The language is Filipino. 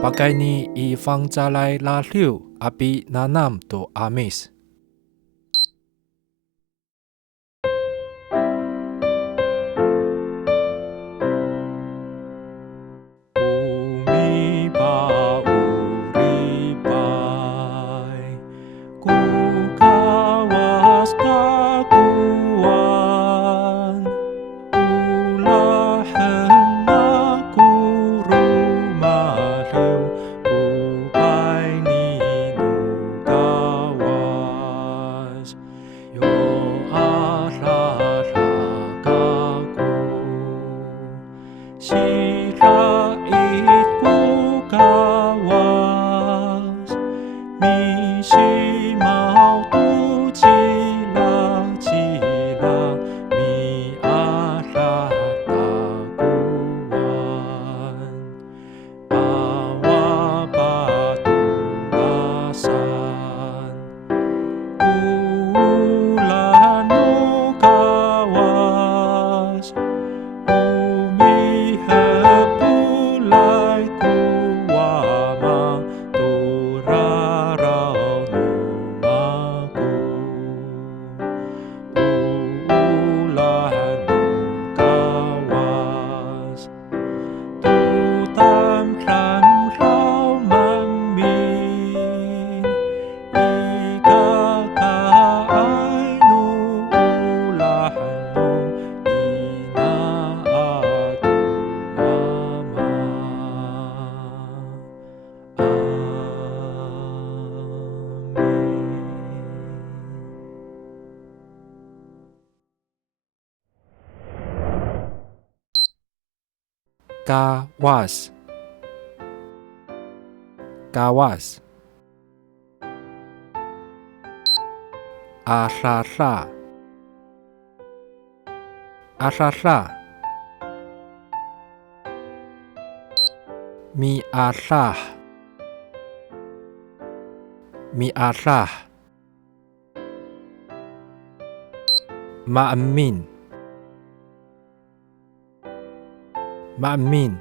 Pakai ni ifang jalai la liu api nanam to amis. Umi pa uri pai, ku kawas kakuan, ulahan aku rumah liu, ku pai ninu kawas, yo kaku. Sila itku kawas, misi mau tu cila mi arah takuan, bawa batu lasan, ulanu kawas. Umihapulay kuwama turaraw numaku, uulahan ng kawas, tutamran raw mamin, ikakaay nuulahan nung inaat mama. Kawas, kawas. Arara, arara. Mi arah, mi arah. Maamin, maamin.